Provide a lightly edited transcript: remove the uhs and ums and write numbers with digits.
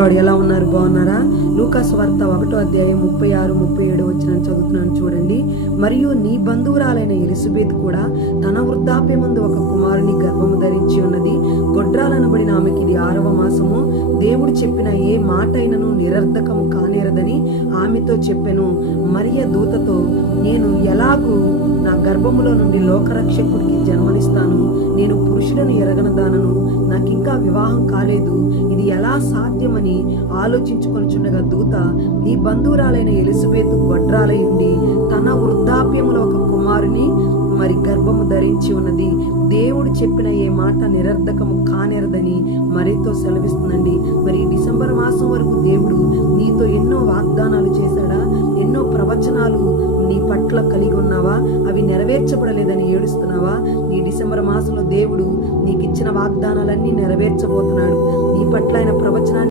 God, ఎలా ఉన్నారు? బాగున్నారా? లూకా సువార్త 1వ అధ్యాయం 36, 37 వచ్చిన చదువుతున్నాను చూడండి. మరియు నీ బంధువురాలైన ఎలిజబెత్ కూడా తన వృద్ధాప్యమందు ఒక కుమారుని గర్భము ధరించి ఉన్నది. గొడ్రాలనబడిన ఆమెకి ఇది 6వ మాసము. దేవుడు చెప్పిన ఏ మాట అయినను నిరర్ధకము కానేరదని ఆమెతో చెప్పెను. మరియ దూతతో, నేను ఎలాగూ నా గర్భములో నుండి లోకరక్షకుడికి జన్మనిస్తాను? నేను పురుషులను ఎరగనదానను, నాకింకా వివాహం కాలేదు, ఇది ఎలా సాధ్యమని ఆలోచించుకొనిచుండగా దూత, నీ బంధువురాలైన ఎలిజబెత్ గొడ్రాలై ఉండి తన వృద్ధాప్యములో ఒక కుమారుని గర్భము ధరించి ఉన్నది. దేవుడు చెప్పిన ఏ మాట నిరర్ధకము కానేరదని మరితో సెలవిస్తుందండి. ఈ డిసెంబర్ మాసం వరకు దేవుడు నీతో ఎన్నో వాగ్దానాలు చేశాడా? ఎన్నో ప్రవచనాలు నీ పట్ల కలిగి ఉన్నావా? అవి నెరవేర్చబడలేదని ఏడుస్తున్నావా? ఈ డిసెంబర్ మాసంలో దేవుడు నీకు ఇచ్చిన వాగ్దానాలన్నీ నెరవేర్చబోతున్నాడు. నీ పట్ల ఆయన ప్రవచనాన్ని